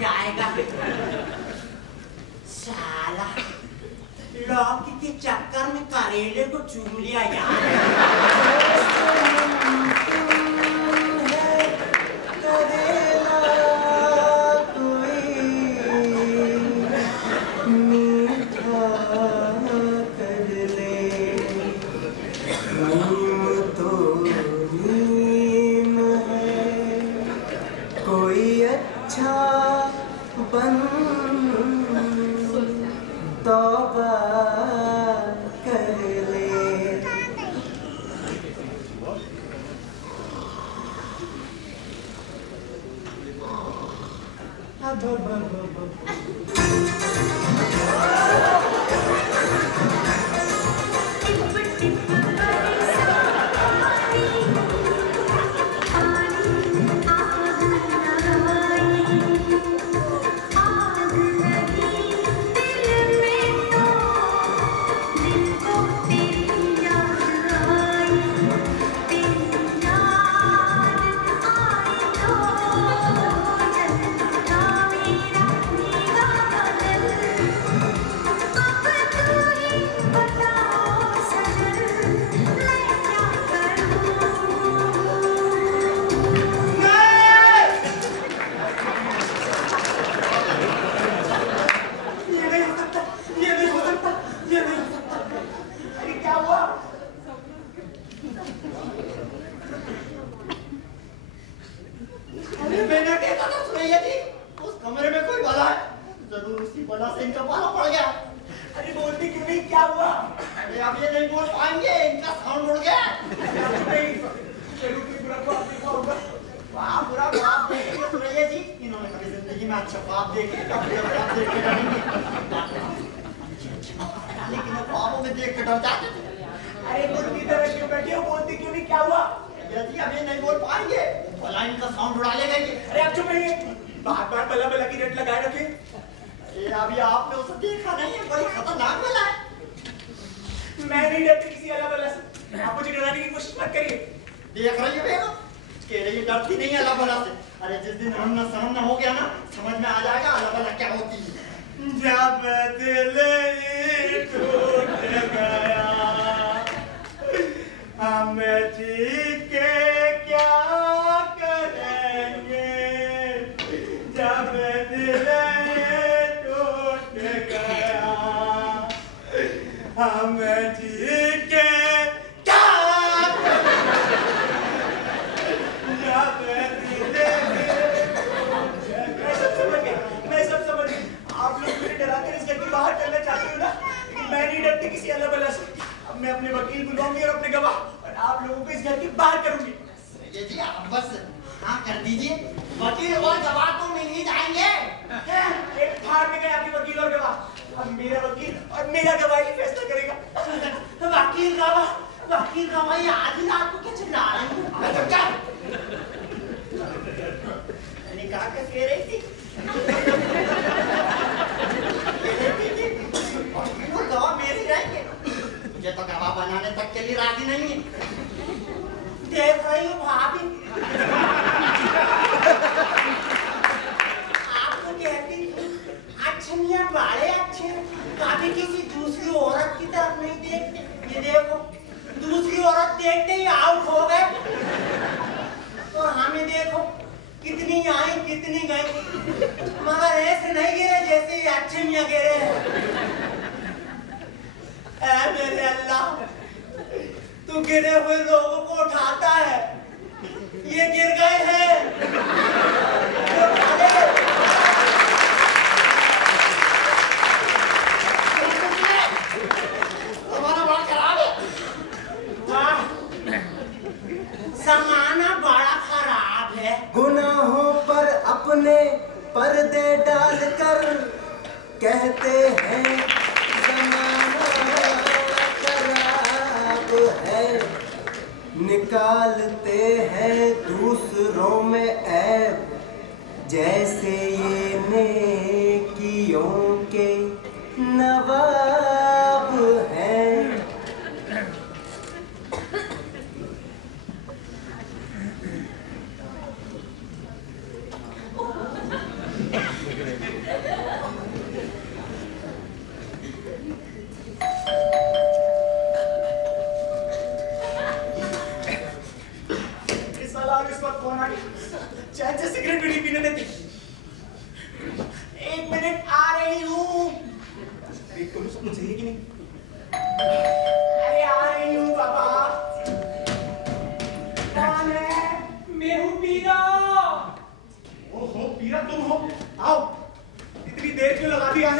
जाएगा। साला लौकी के चक्कर में करेले को चूम लिया यार।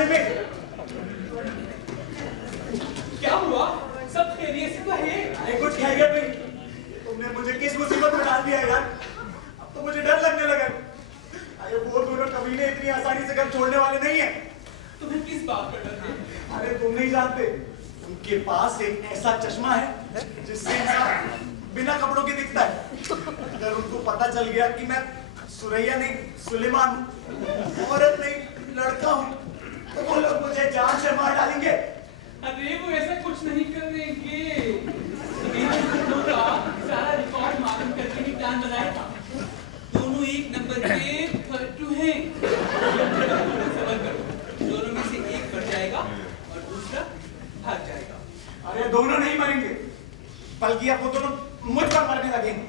जमाने में। क्या हुआ? सब खैरियत से तो है? अरे कुछ खैरियत नहीं। तुमने मुझे किस मुसीबत में डाल दिया यार। अब तो मुझे डर लगने लगा। अरे वो दोनों कमीने इतनी आसानी से घर छोड़ने वाले नहीं है। तुम्हें किस बात का डर है? अरे तुम नहीं जानते, उनके पास एक ऐसा चश्मा है जिससे इंसान बिना कपड़ों के दिखता है। अगर उनको पता चल गया कि मैं सुरैया नहीं सुलेमान हूँ, औरत नहीं लड़का हूँ, तो वो लोग मुझे जान से मार डालेंगे। अरे वो ऐसा कुछ नहीं करेंगे। का सारा रिकॉर्ड मालूम करके ही प्लान बनाया था। दोनों एक नंबर के फट्टू हैं। सबर करो, दोनों में से एक मर जाएगा और दूसरा भाग जाएगा। अरे दोनों नहीं मरेंगे, बल्कि अब वो दोनों मुझ पर मरने लगेंगे।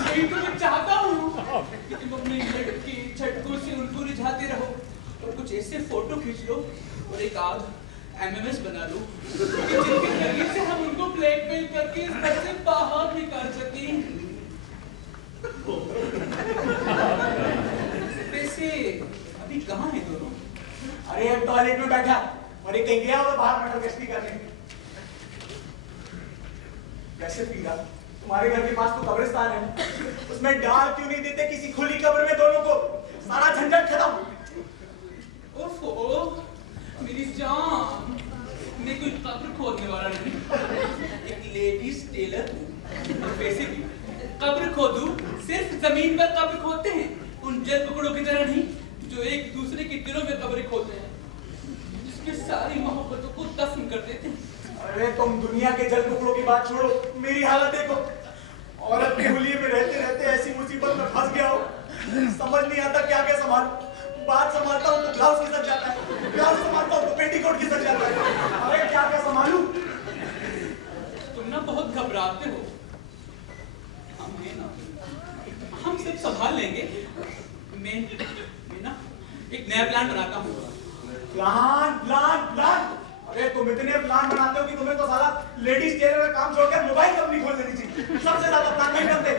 यही तो मैं चाहता हूँ कि तुम अपने लड़के झटकों से उनको रिझाते रहो और कुछ ऐसे फोटो खींच लो और एक आध MMS बना लो जिनके जरिए से हम उनको ब्लैकमेल करके इस घर से बाहर निकाल सकें। वैसे अभी कहाँ है दोनों? अरे टॉयलेट में बैठा और ये कहीं गया और बाहर मटर गश्ती करने। कैसे पीरा, तुम्हारे घर के पास तो कब्रिस्तान है, उसमें डाल क्यों नहीं देते किसी खुली कब्र में दोनों को? सारा झंझट खत्म। ओफो मेरी जान, मैं कोई कब्र खोदने वाला नहीं, एक लेडीज टेलर हूँ। वैसे भी कब्र खोदूं सिर्फ जमीन पर कब्र खोदते हैं, उन जल टुकड़ों की तरह नहीं जो एक दूसरे के दिलों में कब्र खोदते हैं, जिसमें सारी मोहब्बतों को दफन कर देते हैं। अरे तुम दुनिया के जल टुकड़ों की बात छोड़ो, मेरी हालत देखो। औरत के हुलिये में रहते रहते ऐसी मुसीबत में फंस गया हो, समझ नहीं आता क्या क्या संभालूं। बात संभालता हूँ तो ब्लाउज खिसक जाता है, ब्लाउज संभालता हूँ तो पेटीकोट खिसक जाता है। अरे क्या क्या संभालूं? तुम ना बहुत घबराते हो। हम हैं ना, हम सब संभाल लेंगे। मैं ना एक नया प्लान बनाता हूँ। Plan plan plan? अरे तुम इतने प्लान बनाते हो कि तुम्हें तो साला लेडीज टेलर का काम छोड़कर मोबाइल कंपनी खोल देनी चाहिए। सबसे ज्यादा प्लान नहीं करते।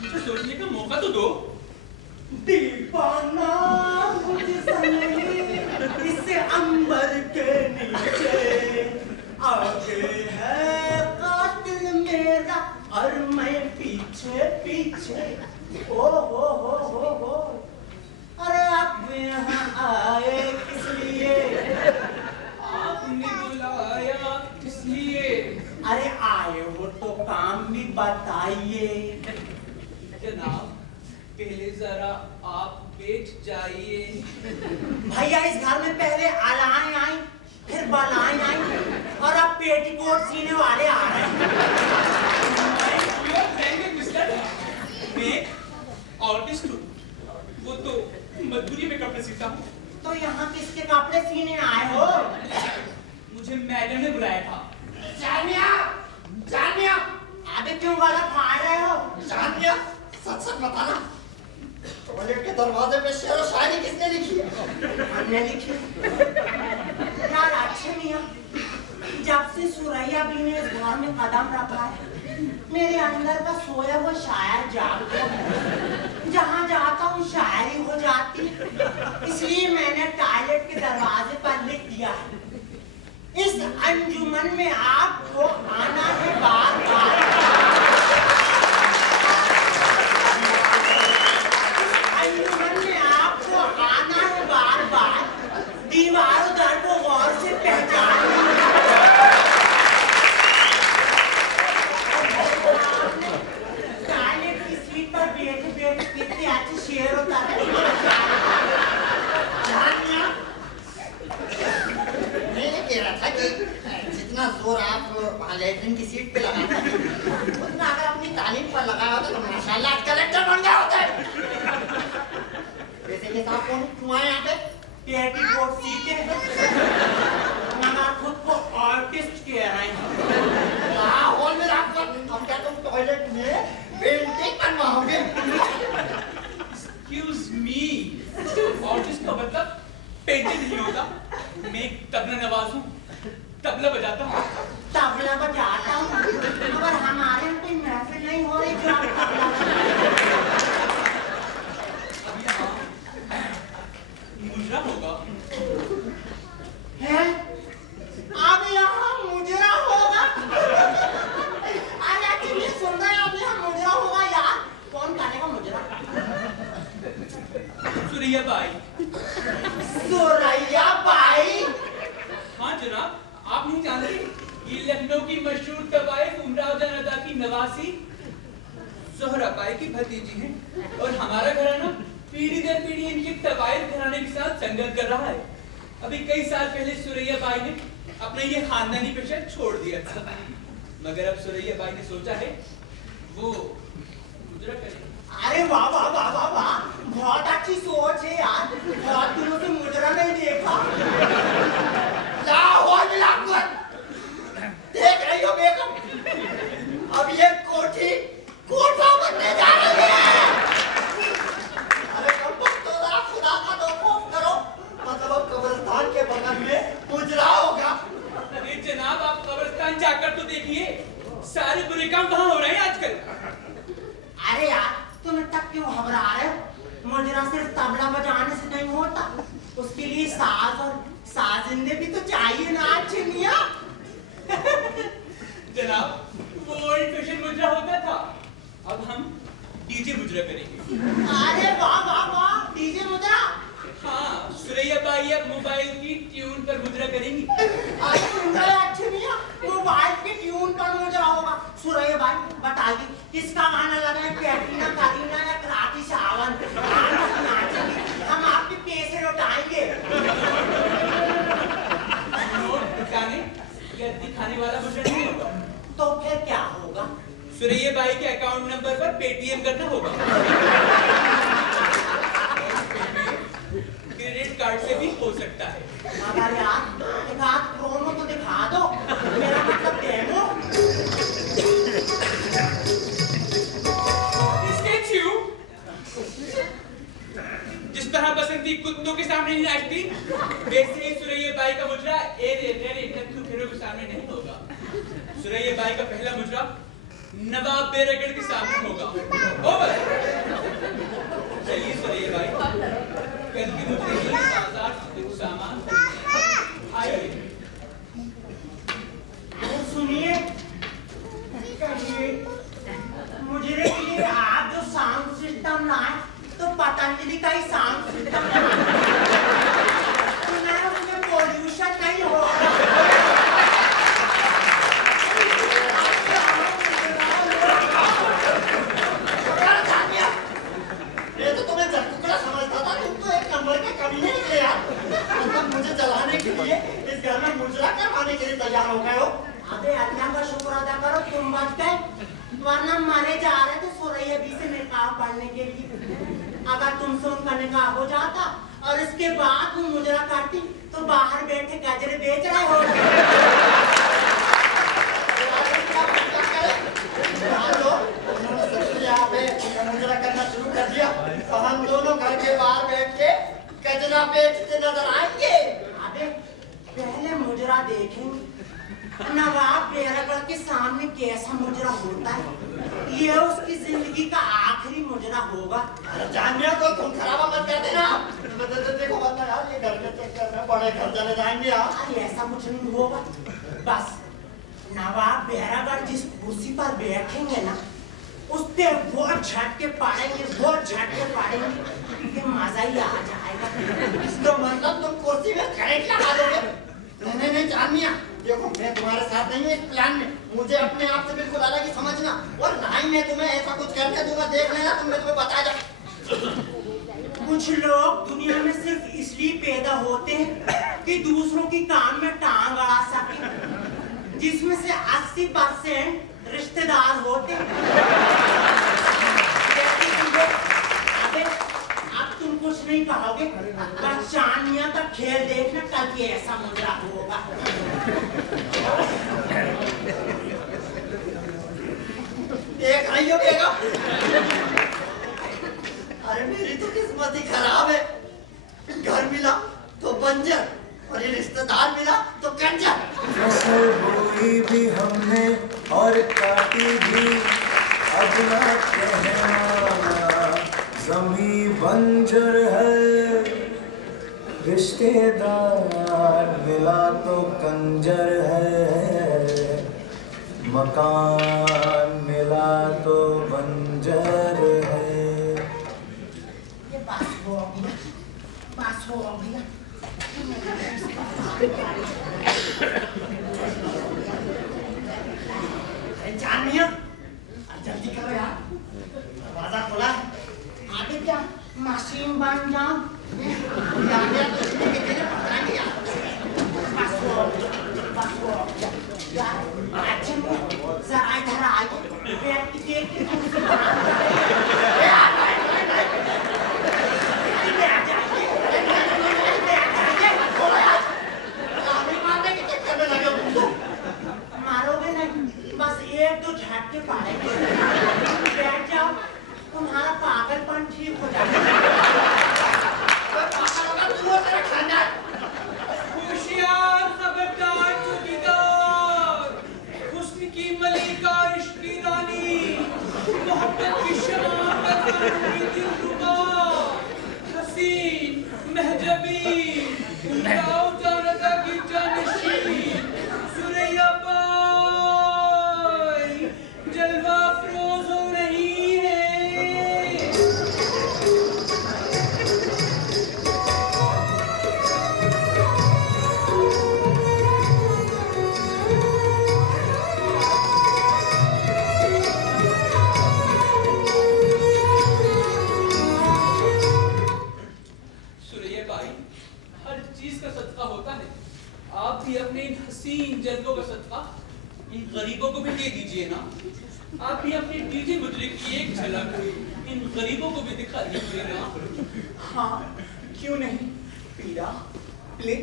मुझे सोचने का मौका तो दो। दीवाना मुझे सनली इस अंबर के नीचे, आगे है कातिल मेरा और मैं पीछे पीछे। ओ हो। अरे आप यहाँ आए किस लिए? आपने बुलाया किस लिए? अरे आए हो तो काम भी बताइए। जनाब पहले जरा आप बैठ जाइए। भैया इस घर में पहले अलाएं आई, फिर बलाएं आई और अब पेटीकोट सीने वाले आ रहे हैं। मैं आर्टिस्ट हूँ, वो तो मजबूरी में कपड़े सीता हूँ। तो यहाँ किसके कपड़े सीने आए हो? मुझे मैडम ने बुलाया था। जानिया, अबे क्यों गला फाड़ रहे हो? जानिया, सच बताना, टॉयलेट के दरवाजे पे शेर और शायरी किसने लिखी है? हमने लिखी। यार अच्छे मियाँ, जब से सुरैया भी ने इस घर में कदम रखा है, मेरे अंदर का सोया हुआ शायर जाग गया। जहाँ जाता हूँ शायरी हो जाती, इसलिए मैंने टॉयलेट के दरवाजे पर लिख दिया है, इस अंजुमन में आपको आना है बार बार। अंजुमन में आपको आना है बार बार, दीवारों दर को गौर से पहचान। टॉयलेट की सीट पर बैठे बैठे कितने अच्छे शेर होता है। मैं कह रहा था कि जितना जोर आप वहाँ लेटरिन की सीट पे लगाते हैं, उतना अगर अपनी तालीम पर लगाया होता तो माशाल्लाह कलेक्टर बन गया होता। वैसे ये साहब कौन क्यों आए यहाँ पे? पेटीकोट सीते मगर खुद को आर्टिस्ट कह रहे हैं। हॉल में रखकर अब क्या तुम टॉयलेट में पेंटिंग बनवाओगे? Excuse me, आर्टिस्ट का मतलब पेंटिंग नहीं होता। मैं एक तबला नवाज हूँ, तबला बजाता हूँ। तबला बजाता हूँ, मगर हमारे यहाँ कोई महफिल नहीं हो रही जो सुरैया बाई। सुरैया बाई? हाँ जनाब, आप नहीं जानते? ये लखनऊ की मशहूर तवाइफ उमराव जान अदा की नवासी ज़ोहरा बाई की भतीजी हैं और हमारा घराना पीढ़ी दर पीढ़ी इनके तवाइफ घराने के साथ संगत कर रहा है। अभी कई साल पहले सुरैया बाई ने अपना ये खानदानी पेशा छोड़ दिया था, मगर अब सुरैया बाई ने सोचा है वो मुजरा करें। अरे वाह वाह वाह वाह वाह, बहुत अच्छी सोच है यार। बहुत दिनों से मुजरा नहीं देखा। देख रही हो बेगम, अब ये कोठी कोठा बनने जा रही है। अरे तो जरा खुदा का तो खौफ करो, मतलब कब्रिस्तान के बगल में मुजरा होगा। अरे जनाब, आप कब्रिस्तान जाकर तो देखिए, सारे बुरे काम कहाँ हो रहे हैं आजकल। अरे यार, तुम तक क्यों घबरा रहे हो? मुजरा सिर्फ तबला बजाने से नहीं होता, उसके लिए साज और साजिंदे भी तो चाहिए ना चिनिया। जनाब, वो ओल्ड फैशन मुजरा होता था, अब हम डीजे मुजरा करेंगे। अरे वाह वाह वाह, डीजे मुजरा? हाँ, सुरैया बाई अब मोबाइल की ट्यून पर मुजरा करेंगी। मोबाइल की ट्यून पर मुजरा होगा। सुरैया बाई बताइए, किसका गाना लगा है? कैटरीना करीना या क्रांति सावन? हम आपके पैसे लौटाएंगे। नोट दिखाने या दिखाने वाला मुजरा नहीं होगा। तो फिर क्या होगा? सुरैया बाई के अकाउंट नंबर पर पेटीएम करना होगा। क्रेडिट कार्ड से भी हो सकता है। मगर यार, एक आध प्रोमो तो दिखा दो, मेरा मतलब डेमो। स्टैच्यू जिस तरह बसंती कुत्तों के सामने नहीं नाचती, वैसे ही सुरैया बाई का मुजरा के सामने नहीं होगा। सुरैया बाई का पहला मुजरा नवाब बेरगढ़ के सामने होगा। ओवर। चलिए सुरैया बाई, कल की मुजरे के लिए बाजार से कुछ सामान आइए। सुनिए, मुजरे के लिए आप जो साउंड सिस्टम लाए, तो पतंजलि का ही साउंड सिस्टम उसमें पॉल्यूशन नहीं होगा। ये तो तुम्हें झटकुकड़ा समझता था, तुम तो एक नंबर के कमीने निकले यार। मतलब मुझे जलाने के लिए, इस घर में मुजरा करवाने के लिए तैयार हो गए हो। अबे अल्लाह का शुक्र अदा करो तुम बच गए, वरना मरे जा रहे थे सुरैया बी से निकाह पढ़ने के लिए। अगर तुमसे उनका निकाह हो जाता और इसके बाद वो मुजरा करती, तो बाहर बैठे गजरे बेच रहे हो। मुजरा करना शुरू कर दिया तो हम दोनों घर के बाहर बैठ के गजरा बेचते नजर आएंगे। अबे पहले मुजरा देखेंगे, नवाब बेरगढ़ के सामने कैसा मुजरा होता है, ये उसकी जिंदगी का आखिरी मुजरा होगा। अरे जानिया को तुम खराबा मत कर देना। देखो वरना यार ये घर के चक्कर में बड़े घर चले जाएंगे यार। अरे ऐसा कुछ नहीं होगा, बस नवाब बेरगढ़ जिस कुर्सी पर बैठेंगे ना, उस पे वो झटके पड़ेंगे, वो झटके पड़ेंगे कि मजा ही आ जाएगा। इसका मतलब तुम कुर्सी में करंट लगा दोगे? नहीं जानिया, देखो मैं तुम्हारे साथ नहीं हूँ इस प्लान में। मुझे अपने आप से बिल्कुल अलग ही समझना, और ना ही मैं तुम्हें ऐसा कुछ करके दूंगा। देख लेना, मैं तुम्हें बता जा। कुछ लोग दुनिया में सिर्फ इसलिए पैदा होते हैं कि दूसरों की काम में टांग अड़ा सके, जिसमें से 80% रिश्तेदार होते हैं। अबे अब तुम कुछ नहीं कहोगे, बस चांदनिया का खेल देखना, कल की ऐसा मुजरा होगा। देख रही हो बेगम? अरे मेरी तो किस्मत ही खराब है। घर मिला तो बंजर, और ये रिश्तेदार मिला तो कंजर। फसल बोई भी हमने और काटी भी, अब ना कहना जमीन बंजर है। रिश्तेदार मिला तो कंजर है, मकान मिला तो बंजर है। ये बात हो, चांदनिया जल्दी करो यार, दरवाजा खुला है। आगे क्या मशीन बन जाऊं? यार तो इसमें कितने ने पता नहीं यार। यार अच्छा में जरा इधर आइए, बैठ के देखिए कुर्सी पर। मारोगे नहीं, बस एक दो झटके पाएंगे। बैठ जाओ, तुम्हारा पागलपन ठीक हो जाएगा। होशियार, खबरदार, चौकीदार, हुस्न की मलिका, इश्क की रानी, मोहब्बत की शमा, की दिलरुबा, हसीन, महजबी, उमराव जानता की जानशीन, सुरैया बाई, जलवा अफरोज हो रही है। सुरैया बाई, हर चीज का सदका होता है। आप भी अपने इन हसीन जज्बों का सदका इन गरीबों को भी दे दीजिए ना। आप भी अपने डीजे मुजरे की एक झलक इन गरीबों को भी दिखा दीजिए ना। हाँ, क्यों नहीं? पीरा प्ले।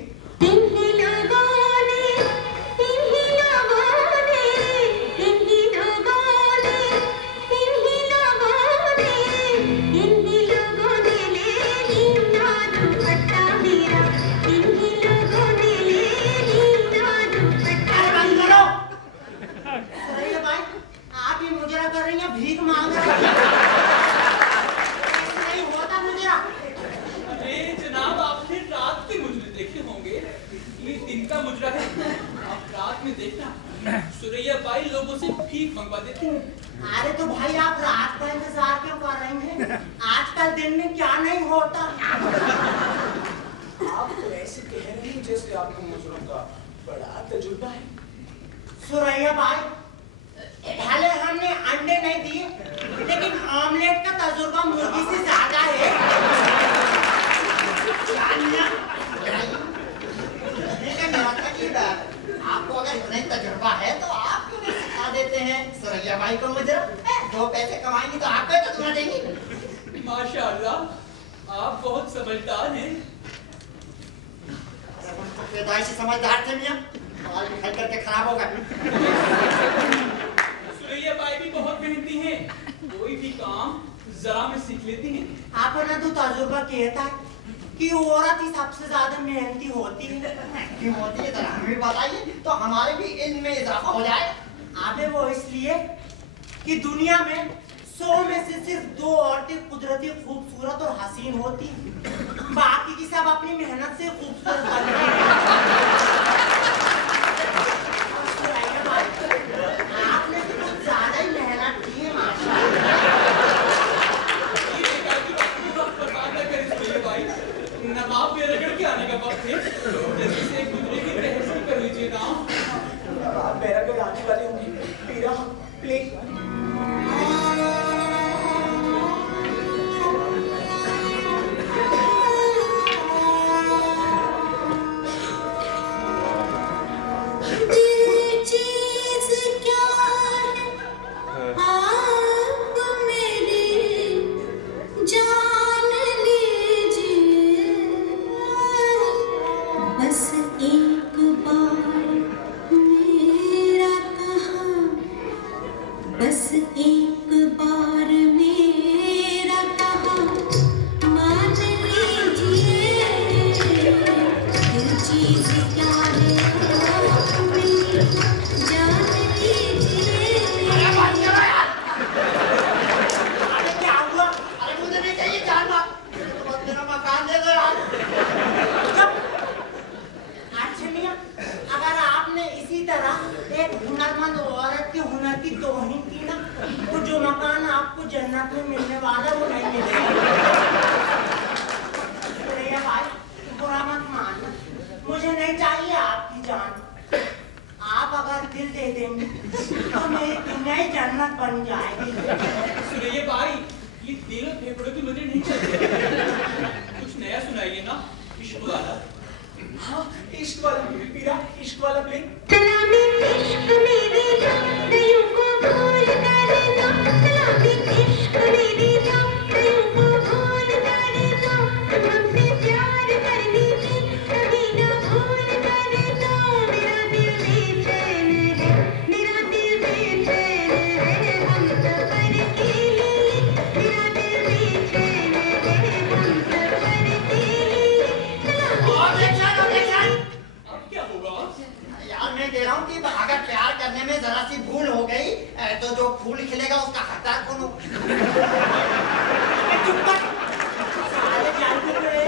सुरैया भाई, आप ही मुजरा कर रही हैं, भीख मांग रही हैं। ऐसे नहीं होता मुजरा। अरे जनाब, आपने रात के मुजरे देखे होंगे, ये दिन का मुजरा है। आप रात में देखना, सुरैया बाई लोगों से भीख मंगवा देती हैं। अरे तो भाई आप रात का इंतजार क्यों कर रही हैं? आजकल दिन में क्या नहीं होता। आप तो ऐसे कह रहे हैं जैसे आपको मुजरों का बड़ा तजुर्बा है। सुरैया भाई, भले हमने अंडे नहीं दिए, लेकिन ऑमलेट का तजुर्बा मुर्गी से ज्यादा है। आपको अगर इतना ही तजुर्बा है तो आप क्यों नहीं सिखा देते हैं सुरैया बाई को मुजरा? 2 पैसे कमाएंगी तो आपको तो तुम्हें देंगी। माशाअल्लाह, आप बहुत समझदार हैं। पैदाइशी समझदार थे मियां, माल भी खाई करके खराब हो गए। सुरैया बाई भी बहुत मेहनती हैं, कोई भी काम जरा में सीख लेती हैं। आपने तो तजुर्बा कहता है कि औरत ही सबसे ज्यादा मेहनती होती है। क्यों होती है जरा हमें बताइए तो हमारे भी इल्म में इजाफा हो जाए। आबे वो इसलिए कि दुनिया में 100 में से सिर्फ 2 औरतें कुदरती खूबसूरत और हसीन होती हैं। बाकी की सब अपनी मेहनत से खूबसूरत बनती हैं। और सुरैया भाई, आपने तो कुछ ज्यादा ही मेहनत की है माशाल्लाह। ये बेकार की बात को आप बर्बाद न करें सुरैया बाई। नवाब पे रगड़ के आने का वक्त है। जल्दी से एक दूसरे की तहसीन कर लीजिए ना। आप बैरागढ़ आने वाले होंगे। पीरा प्ले। जन्नत में मिलने वाला वो नहीं मिलेगा। भाई बुरा मत मानना, मुझे नहीं चाहिए आपकी जान। आप अगर दिल दे देंगे तो मेरी दुनिया ही जन्नत बन जाएगी। सुनिए भाई, ये तेल फेफड़ों की मुझे नहीं चाहिए। कुछ नया सुनाइए ना, इश्क वाला। हाँ, इश्क वाला पीरा, इश्क वाला प्ले। सलामी इश्क मेरी रातों को भूल कर दो, सलामी इश्क मेरी रातों को भूल कर दो, हमसे प्यार करनी थी कभी ना भूल कर दो। मेरा दिल बेचैन है, मेरा दिल बेचैन है, हम सफर के लिए। मेरा दिल बेचैन है, हम सफर के लिए। अब क्या होगा? यार मैं कह रहा हूँ कि अगर प्यार करने में जरा सी भूल हो गई तो जो फूल खिलेगा उसका हकदार कौन होगा? चुप कर। साले जानते हुए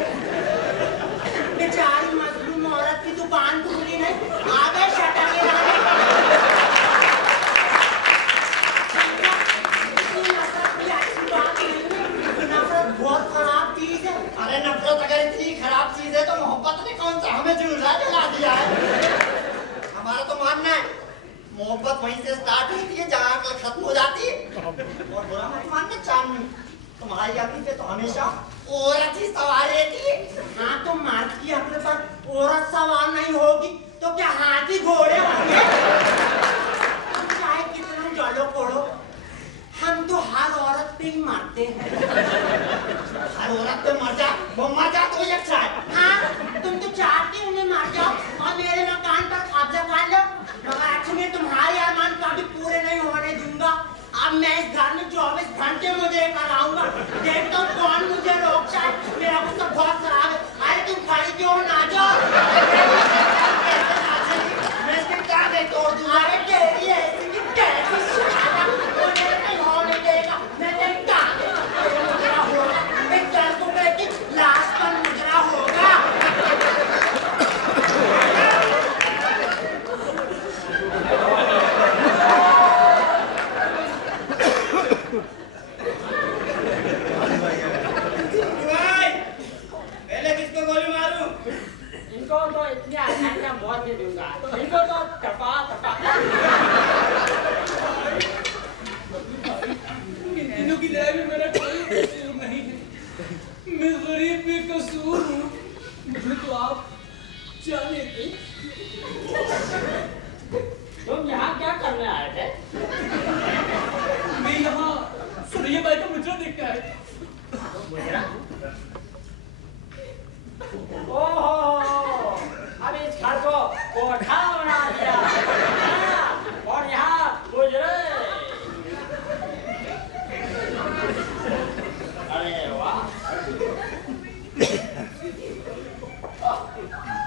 बेचारी मजलूम औरत की दुकान खुली नहीं, आगे शटर के लगाने। इतनी नफरत भी अच्छी बात नहीं है। नफरत बहुत खराब चीज है। अरे नफरत अगर इतनी खराब चीज है तो मोहब्बत ने कौन सा हमें जुलझा जला दिया है? हमारा तो मानना है मोहब्बत वहीं से स्टार्ट होती है जहाँ अकल खत्म हो जाती है। और बुरा मत मानना चांदनी, तुम्हारी अकल पे तो हमेशा औरत ही सवार रहती है। हाँ तो मर्द की अकल पर औरत सवार नहीं होगी तो क्या हाथी घोड़े होंगे? तुम चाहे कितना जलो कोड़ो, हम तो हर औरत पे ही मरते हैं। हर औरत पे मर जा, वो मर जा तो ही अच्छा है। हाँ, तुम तो चाहते उन्हें मार जाओ और मेरे मकान पर कब्जा कर लो, मगर अच्छा मैं तुम्हारे अरमान कभी पूरे नहीं होने दूंगा। अब मैं इस घर में 24 घंटे मुझे कराऊंगा, देखता हूँ कौन मुझे रोकता है। मेरा गुस्सा बहुत खराब है। अरे तुम खड़ी क्यों ना जाओ? मैं इसके कांधे तोड़ दूंगा। अरे तेरी ऐसी की कैसी शादी मुझे नहीं होने देगा। मैं तेरी कांधे पर मुजरा होगा, मैं चल को बेटी लाश पर मुजरा होगा। पहले किसको गोली मारूं? इनको तो इतनी आसानी से मौत नहीं दूंगा, इनको तो टपा टपा। इन तीनों की लड़ाई में मेरा कोई कसूर नहीं है। मैं गरीब बेकसूर हूँ। मुझे तो आप जाने थे। तुम यहाँ क्या करने आए थे? मैं यहाँ सुरैया बाई का मुजरा देखने आया था। ओहो, अब इस घर को कोठा बना दिया और यहाँ गुजरे। अरे वाह!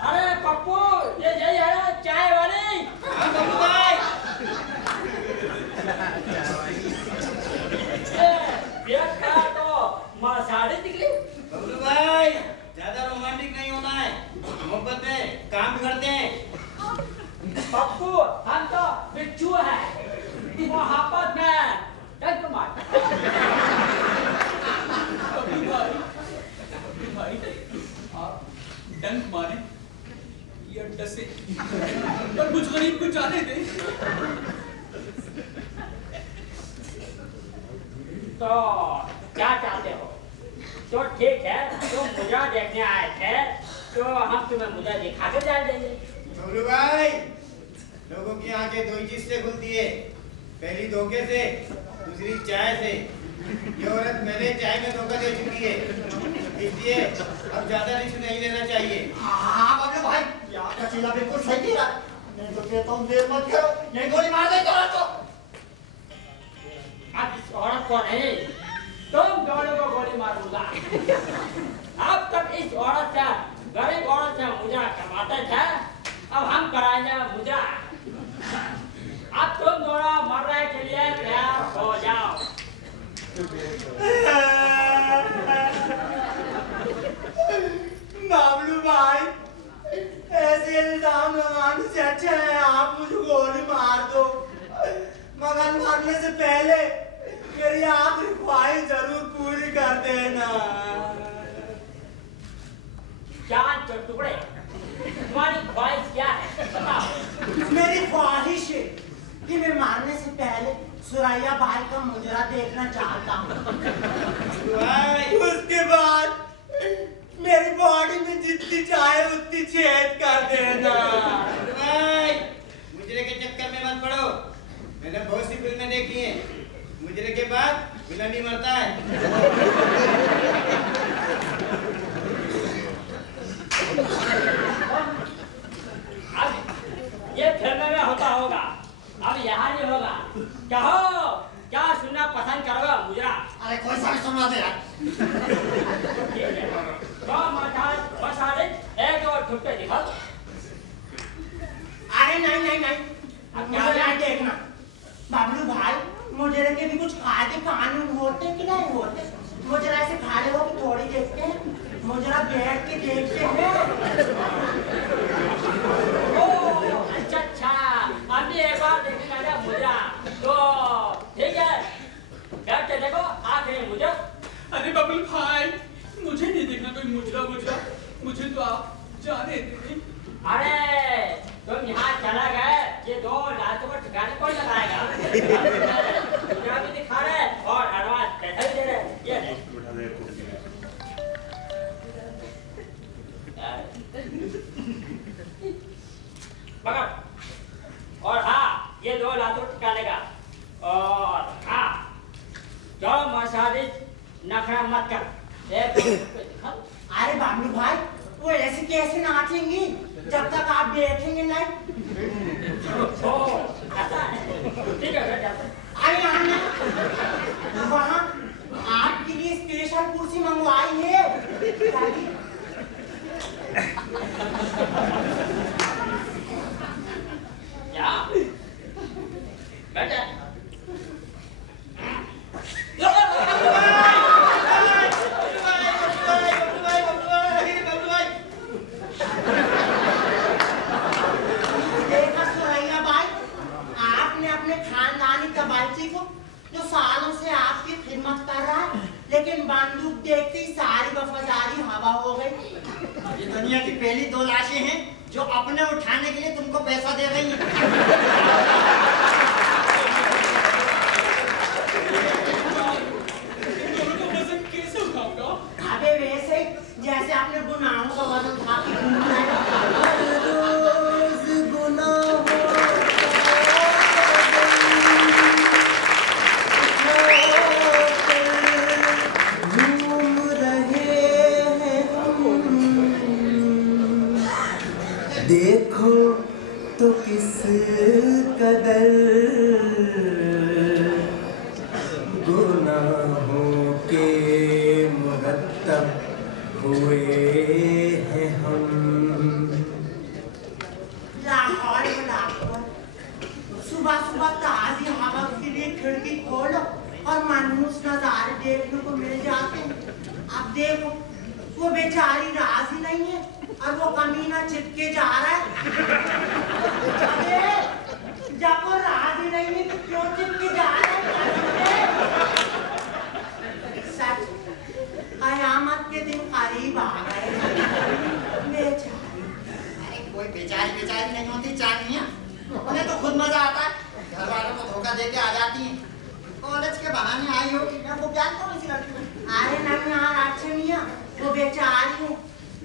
अरे पप्पू, ये यही है ना चाय वाली? हाँ बब्बू भाई। बियर का तो मसाड़ी निकली। बब्बू भाई, ज्यादा रोमांटिक नहीं होना है। मोहब्बत में काम करते हैं। पप्पू, हम तो बिच्छू है। मोहब्बत में डंक मार। कभी भाई आप डंक मारे या डसे, पर मुझ गरीब को जाने दे। तो क्या चाहते हो? तो ठीक है, तुम मुझे देखने आए थे तो हम तुम्हें मुझे दिखा के जान देंगे। बब्बू भाई, लोगों की आंखें दो ही चीज से खुलती है, पहली धोखे से, दूसरी चाय से। ये औरत मेरे चाय में धोखा दे चुकी है, इसलिए अब ज्यादा रिस्क नहीं लेना चाहिए। हाँ बब्लू भाई, यार का चीला बिल्कुल सही कह रहा है। मैं तो कहता हूँ देर मत करो, यही गोली मार दे तो रखो। अब इस औरत को नहीं, तुम दोनों को गोली मारूंगा। अब तक इस औरत से, गरीब औरत से मुजरा करवाते थे, अब हम कराएंगे मुजरा। अब तुम दोनों मरने के लिए तैयार हो जाओ। बाबलू भाई, ऐसे इल्जाम लगाने से अच्छा है आप मुझे गोली मार दो, मगर मरने से पहले मेरी आखिरी ख्वाहिश जरूर पूरी कर देना। चांद के टुकड़े, तुम्हारी ख्वाहिश क्या है? बताओ। मेरी ख्वाहिश है कि मैं मारने से पहले सुरैया भाई का मुजरा देखना चाहता हूँ। भाई उसके बाद मेरी बॉडी में जितनी चाहे उतनी छेद कर देना। भाई मुजरे के चक्कर में मत पड़ो। मैंने बहुत सी फिल्में देखी हैं। मुजरे के बाद विलन ही मरता है। अब ये फिल्म में होता होगा, अब यहाँ नहीं होगा। कहो क्या सुनना पसंद करोगे मुजरा? अरे कोई सा भी सुनवा दे यार। तो मसालिक एक और ठुक्के दिखाओ। अरे नहीं, मुझे नहीं देखना। बाबलू भाई, मुजरे के भी कुछ कायदे कानून होते कि नहीं होते? मुजरा ऐसे खड़े हो के थोड़ी देखते हैं, मुजरा बैठ के देखते हैं। अच्छा, अभी एक बार देखने का मुजरा, तो ठीक है, बैठ के देखो आखिरी मुजरा। अरे बबलू भाई, मुझे नहीं देखना कोई मुजरा, मुझे तो आप जाने दीजिए। अरे तुम यहाँ चला गए, ये दो लातों को ठिकाने कौन लगाएगा? मुजरा भी दिखा रहे और एडवांस पैसा भी दे रहे। ये नहीं। पकड़। और हाँ, ये दो लातों ठिकाने का। और हाँ, जो मसाजिद नखरा मत कर। अरे बाबलू भाई, वो ऐसे कैसे नाचेंगी जब तक आप बैठेंगे नहीं? ऐसा है। ठीक है, बैठ जाते हैं। अरे आना, वहाँ आपके लिए स्पेशल कुर्सी मंगवाई है। क्या? बैठ। देखा सुरैया भाई, आपने अपने खानदानी कबायची को जो सालों से आपकी खिदमत कर रहा है, लेकिन बंदूक देखते ही सारी वफादारी हवा हो गई। ये दुनिया की पहली दो लाशें हैं जो अपने उठाने के लिए तुमको पैसा दे रही हैं। कैसे उठाऊंगा? अबे वैसे ही जैसे आपने गुनाहों का वजन उठा के घूमना है। रोज गुनाहों घूम रहे हैं हम, देखो तो किस कदर गुनाहों के मुरत्तब हुए हैं हम। लाहौर में लाहौर, सुबह सुबह ताजी हवा के लिए खिड़की खोलो और मनहूस नजारे देखने को मिल जाते हैं। अब देखो, वो बेचारी राजी नहीं है और वो कमीना चिपके जा रहा है। अरे, जब वो राजी नहीं है तो क्यों चिपके जा रहा है? सच, कयामत के दिन करीब आ गए। बेचारी। अरे कोई बेचारी नहीं होती चांदनियाँ, उन्हें तो खुद मजा आता है। घर वालों को धोखा दे के आ जाती हैं। कॉलेज के बहाने आई होगी, मैं वो जानता हूँ इसी लड़की को। अरे नहीं यार, अच्छे मियाँ, वो बेचारी है,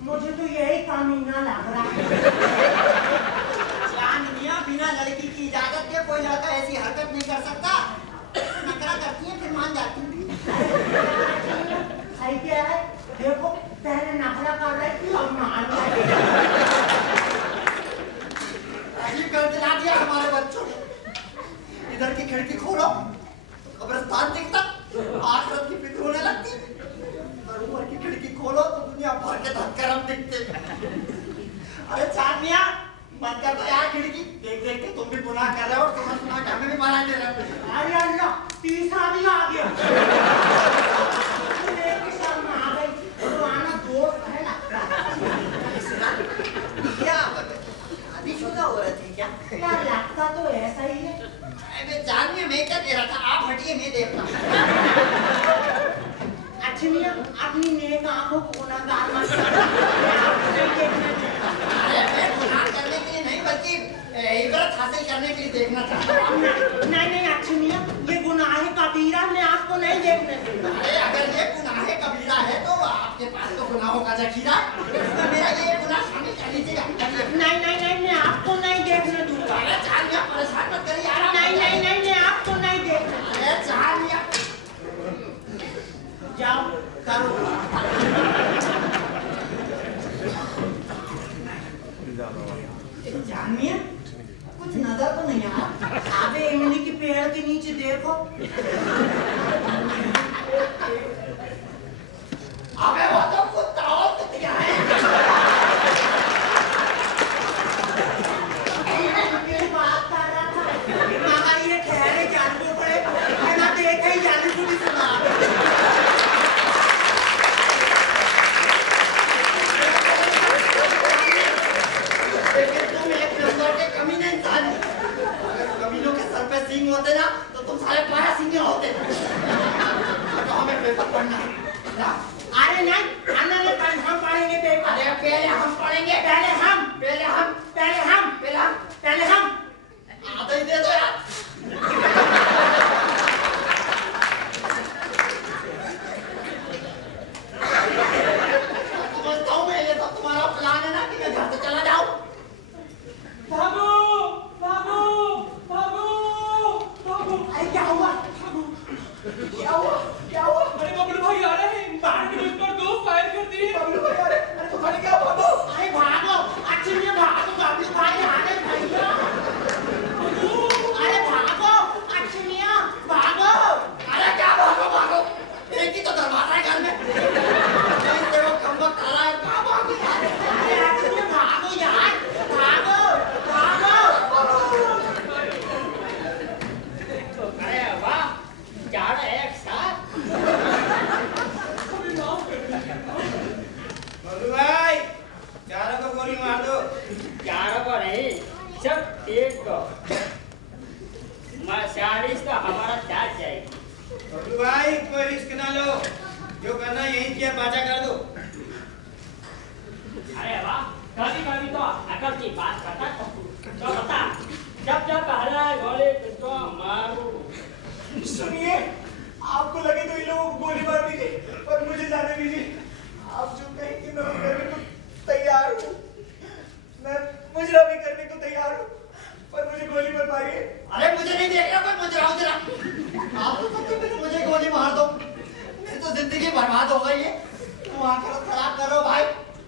मुझे तो यही कमीना लग रहा है। चांदनियाँ बिना लड़की की इजाजत के कोई लड़का ऐसी हरकत नहीं कर सकता। नखरा करती है फिर मान जाती है। सही कह रहा है, देखो पहले नखरा कर रही थी अब मान रही है। अजीब कर दिला दिया हमारे बच्चों ने। इधर की खिड़की खोलो तो कब्रिस्तान दिखता, आखिरत की फिक्र होने लगती। और ऊपर की खिड़की खोलो तो दुनिया भर के धक्करम दिखते। अरे चांदनियाँ, बंद कर दो यार खिड़की। देख देख के तुम भी गुनाह कर रहे हो और तुम्हें सुना के हमें भी मना दे रहे हो। अरे अल्लाह, तीसरा भी आ गया। देख के शर्म आ गई, पुराना दोस्त है लगता है। क्या शादीशुदा हो रही थी क्या? यार लगता तो ऐसा ही है। अरे चांदनियाँ, मैं क्या दे रहा था? आप हटिए, मैं देखता हूँ। अच्छी मियाँ, अपनी नेक आंखों को गुनाहगार मत करो। मैं आपको नहीं देखना चाहता। अरे मैं गुनाह करने के लिए नहीं, बल्कि इबरत हासिल करने के लिए देखना चाहता हूँ। नहीं नहीं अच्छी मियाँ, ये गुनाह कबीरा, मैं आपको नहीं देखने दूंगा। अरे अगर ये गुनाह कबीरा है तो आपके पास तो गुनाहों का जखीरा है, इसमें मेरा ये गुनाह शामिल कर लीजिएगा। नहीं नहीं नहीं, मैं आपको नहीं देखने दूंगा। अरे जानिया परेशान मत करिए यार। नहीं नहीं नहीं, मैं आपको नहीं देखने दूंगा। अरे जानिया जाओ करो। जानिया कुछ नजर तो नहीं आ रहा। अबे इमली के पेड़ के नीचे देखो। अबे वो तो कुत्ता और कुतिया है। बात कर रहा था मगर ये ठहरे जानबूझ पड़े, बिना देखे ही जानबूझ सुना। सिंह होते ना तो तुम सारे 12 सिंह होते। तो हमें पेपर पढ़ना है। अरे नहीं, हम पढ़ेंगे पेपर। अरे पहले हम पढ़ेंगे। पहले हम पहले हम पहले हम पहले हम पहले हम आधा ही दे दो यार। समझता हूँ मैं, ये तो तुम्हारा प्लान है ना कि मैं घर से चला जाऊँ। भागो भागो भागो भागो। अरे क्या हुआ? क्या हुआ? क्या हुआ? अरे बबलू भाई आ रहे हैं, बाहर के मुझ पर 2 फायर कर दिए। बबलू भाई आ रहे हैं। अरे तो खड़े क्या भागो। अरे भागो, अच्छी में भागो, बबलू भाई आ रहे भैया। अरे भागो, अच्छी मियाँ भागो। अरे क्या भागो भागो, एक ही तो दरवाजा है घर में। इससे वो कम वक्त आ रहा है, कहाँ भागो यार। अरे अच्छी में भागो यार, भागो भागो। अरे वाह, चार एक साथ। बबलू भाई चारों को गोली मार दो। चारों को नहीं, सब एक को। मर्सिडीज तो हमारा साथ जाएगी। बबलू भाई कोई रिस्क ना लो, जो करना यही किया बाजा कर दो। अरे वाह, कभी कभी तो अकल की बात करता तो बता, जब जब पहला गोली तुझको मारू। सुनिए, आपको लगे तो इन लोगों को गोली मार दीजिए, पर मुझे जाने दीजिए। आप जो कहेंगे मैं वो करने को तैयार हूँ। मैं मुजरा भी करने को तैयार हूँ, पर मुझे गोली मत मारिए। अरे मुझे नहीं देख रहा कोई मुजरा उजरा। आप तो सबसे पहले मुझे गोली मार दो, मेरी तो जिंदगी बर्बाद हो गई है। तुम आखिरत खराब करो भाई।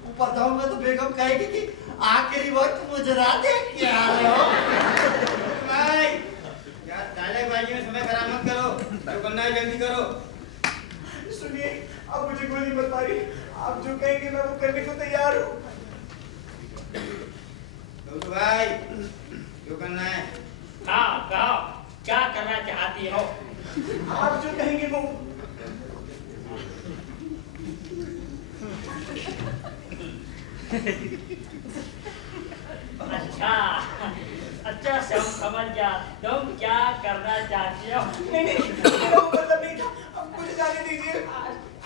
ऊपर जाऊंगा तो बेगम कहेगी कि आखिरी वक्त मुजरा देख के आ रहे हो। भाई यार डायलॉगबाजी में समय खराब मत करो, जो करना है जल्दी करो। सुनिए, आप मुझे गोली मत मारिए। आप जो कहेंगे मैं वो करने को तैयार हूँ। बबलू भाई जो करना है। कहो, क्या करना चाहती हो? आप जो कहेंगे वो। अच्छा समझ जा, तुम क्या करना चाहती हो? नहीं नहीं, मेरा वो मतलब नहीं था। अब मुझे जाने दीजिए।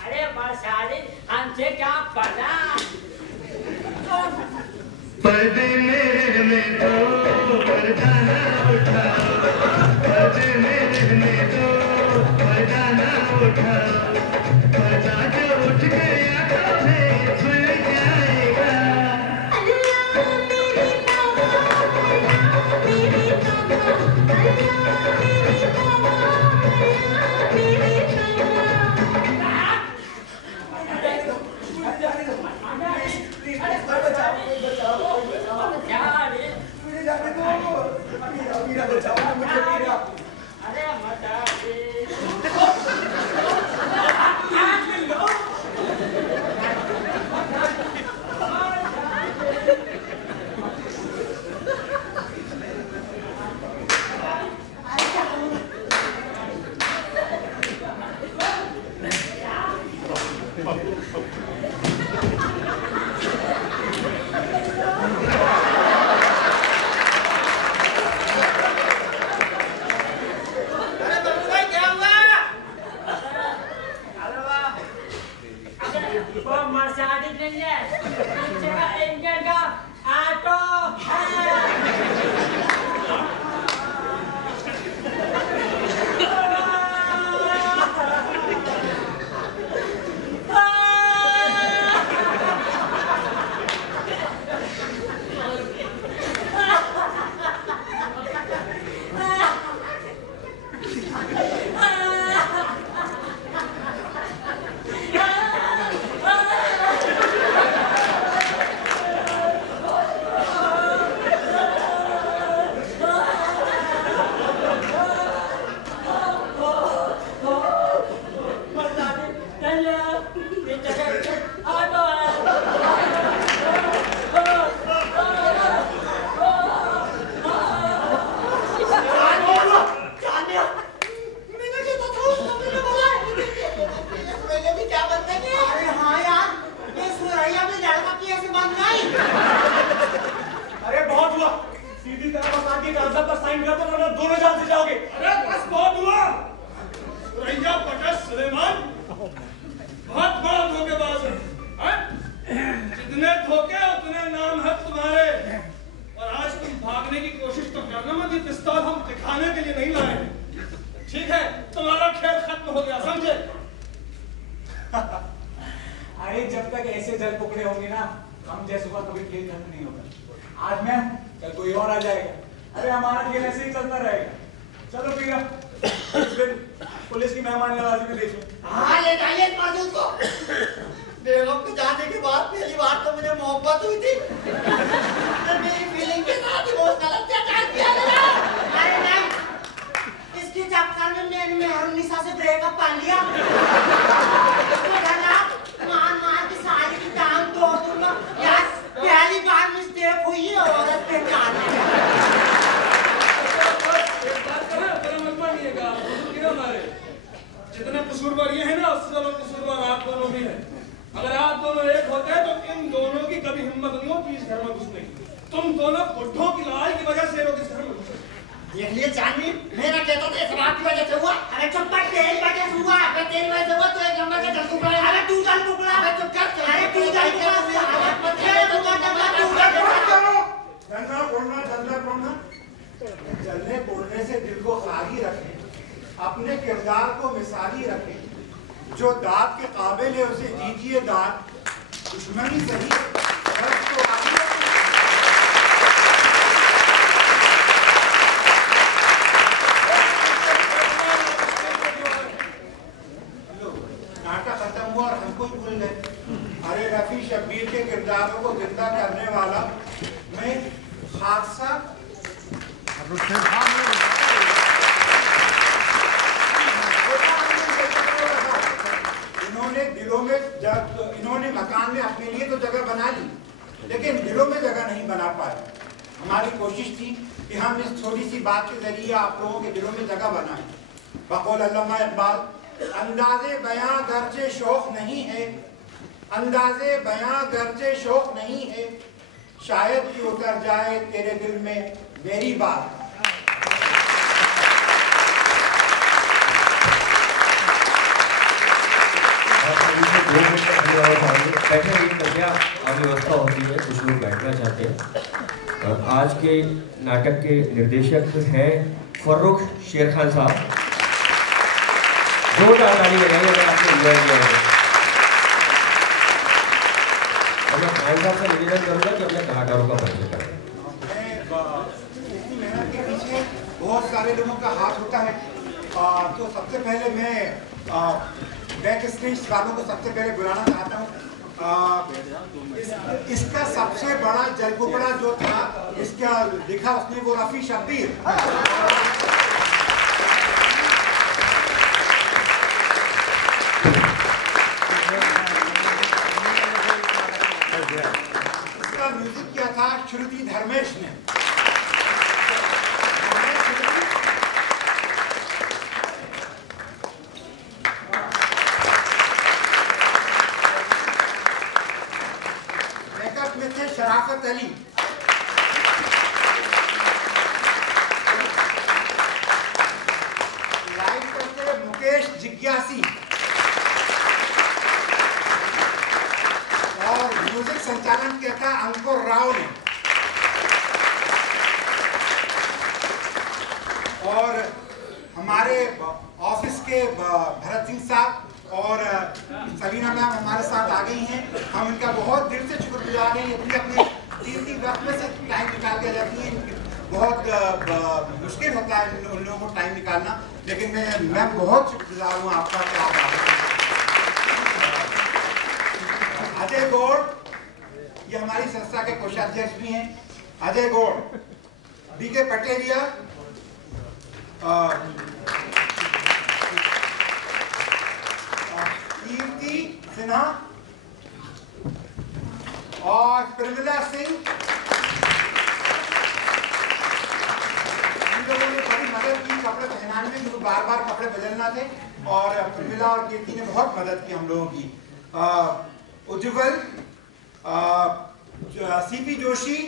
अरे मर्सिडीज, हमसे क्या पता? पर्दे मेरे तो पर्दा ना उठाओ, पर्दे मेरे तो पर्दा ना उठाओ, पर्दा जो उठ गया तो फिर खुल जाएगा। अल्लाह मेरी तौबा, अल्लाह मेरी तौबा, अल्लाह मेरी तौबा, अल्लाह मेरी तौबा। मुझे जाने दो। मीरा बचाओ ना मुझे, मीरा। अरे मर्सिडीज, अरे बबलू भाई क्या हुआ? वो मर्सिडीज नहीं है, पीछे का इंजन का ऑटो है। हो गया, समझे? अरे जब तक ऐसे जल कुकड़े होंगे ना, हम जैसों का कभी खेल खत्म नहीं होगा। आज मैं, कल कोई और आ जाएगा। अरे हमारा खेल ऐसे ही चलता रहेगा। चलो पीरा, इस दिन पुलिस की मेहमान नवाजी भी देख लो। हाँ ले जाइए इस मौजूद को। बेगम के जाने के बाद पहली बार तो मुझे मोहब्बत हुई थी। मेरी फीलिंग के साथ इमोशनल अत्याचार किया गया। अरे नहीं, इसके चक्कर में मैंने मेहरुन्निसा से ब्रेकअप कर लिया। इसको धना मार के सारी की टांग तोड़ दूंगा। यार पहली बार मिस्टेक हुई है औरत पे जाने। जितने कसूरवार ये है ना, उससे ज्यादा कसूरवार आप दोनों भी हैं। अगर आप दोनों एक होते हैं तो इन दोनों की कभी हिम्मत नहीं होती इस घर में घुसने की। तुम दोनों बुड्ढों की लड़ाई की वजह से लोग इस घर में घुसे। देख लिए चांदनी, मेरा कहता था ये सब आपकी वजह से हुआ। अरे चुप कर, तेरी वजह से हुआ। अबे तेरी वजह से हुआ तो एक नंबर का जल टुकड़ा है। अरे तू जल टुकड़ा। अबे चुप कर। अरे तू जल टुकड़ा। जलने बोलने से दिल को खाली रखें, अपने किरदार को मिसाली रखें। जो दाद के काबिल है उसे दीजिए दाद, दुश्मनी सही तो आगे। नाटक खत्म हुआ और हमको ही भूल गए। अरे रफी शब्बीर के किरदारों को जिंदा करने वाला मैं हादसा इन्होंने दिलों में इन्होंने मकान में अपने लिए तो जगह बना ली, लेकिन दिलों में जगह नहीं बना पाए। हमारी कोशिश थी कि हम इस छोटी सी बात के जरिए आप लोगों के दिलों में जगह बनाएं। बकौल अल्लामा इकबाल, अंदाजे बयां गर्जे शौक नहीं है, अंदाजे बयां गर्जे शौक नहीं है, शायद कि उतर जाए तेरे दिल में मेरी बात। बैठे हुए कृपया अव्यवस्था होती है, कुछ लोग बैठना चाहते हैं। आज के नाटक के निर्देशक हैं फर्रुख शेर खान साहब। जोरदार ताली लगाइए अगर आपने एंजॉय किया है। और मैं खान साहब से निवेदन करूंगा कि अपने कलाकारों का परिचय करें। इतनी मेहनत के पीछे बहुत सारे लोगों का हाथ होता है। तो सबसे पहले मैं बैक स्टेज वालों को सबसे पहले बुलाना चाहता हूँ। इसका सबसे बड़ा जलकुकड़ा जो था, इसका लिखा उसने वो रफी शब्बीर। इसका म्यूजिक किया था श्रुति धर्मेश ने। शराफत अली, लाइव करते मुकेश जिज्ञासी और म्यूजिक संचालन किया था अंकुर राव ने। और हमारे ऑफिस के भरत सिंह साहब और सलीना मैम हमारे साथ आ गई हैं। हम इनका बहुत दिल से शुक्रगुजार हैं। इतनी अपने कीमती वक्त में से टाइम निकाल के जाती हैं। बहुत मुश्किल होता है उन लोगों को टाइम निकालना, लेकिन मैं बहुत शुक्रगुजार हूँ आपका कि आप आ गए। अजय गौड़, ये हमारी संस्था के कोषाध्यक्ष भी हैं। अजय गौड़, बीके पटेलिया, कीर्ति सिन्हा और प्रमिला सिंह, इन लोगों ने बड़ी मदद की कपड़े पहनाने में, क्योंकि बार बार कपड़े बदलना थे। और प्रमिला और कीर्ति ने बहुत मदद की हम लोगों की। उज्जवल, सीपी जोशी,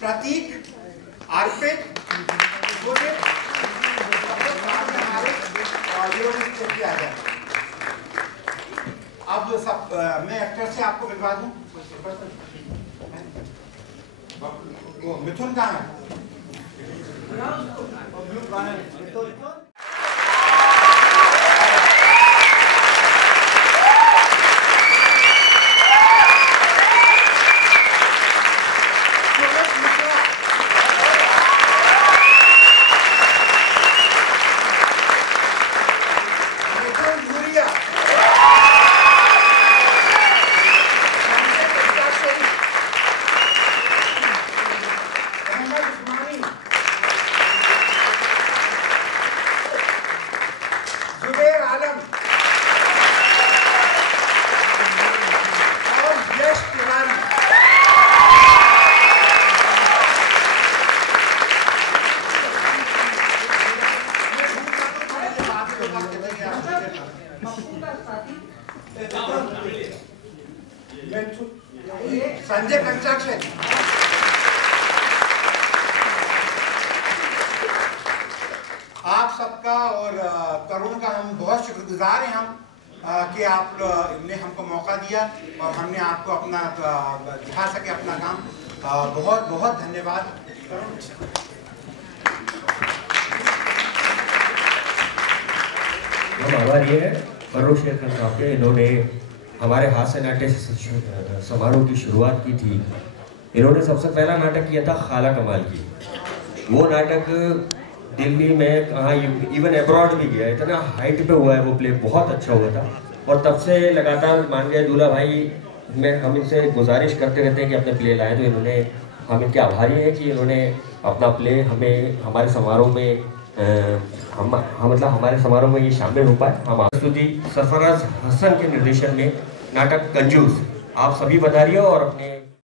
प्रतीक, अर्पित, अब सब मैं एक्टर से आपको मिलवा दूं। वो मिथुन कहाँ है? आपके वक्त नहीं है संजय कंस्ट्रक्शन। आप सबका और तरुण का हम बहुत शुक्रगुजार हैं हम कि आपने हमको मौका दिया और हमने आपको अपना दिखा सके अपना काम। बहुत बहुत धन्यवाद। आभार ये है फर्रुख शेख खान साहब के, इन्होंने हमारे हास्य नाट्य समारोह की शुरुआत की थी। इन्होंने सबसे पहला नाटक किया था खाला कमाल की। वो नाटक दिल्ली में कहाँ इवन अब्रॉड भी गया, इतना हाइट पे हुआ है वो प्ले, बहुत अच्छा हुआ था। और तब से लगातार मान गए दूल्हा भाई में हम इनसे गुजारिश करते रहते हैं कि अपने प्ले लाएं, तो इन्होंने, हम इनके आभारी हैं कि इन्होंने अपना प्ले हमें हमारे समारोह में मतलब हमारे समारोह में ये शामिल हो पाए। हम प्रस्तुति सरफराज हसन के निर्देशन में नाटक कंजूस आप सभी बधाइए और अपने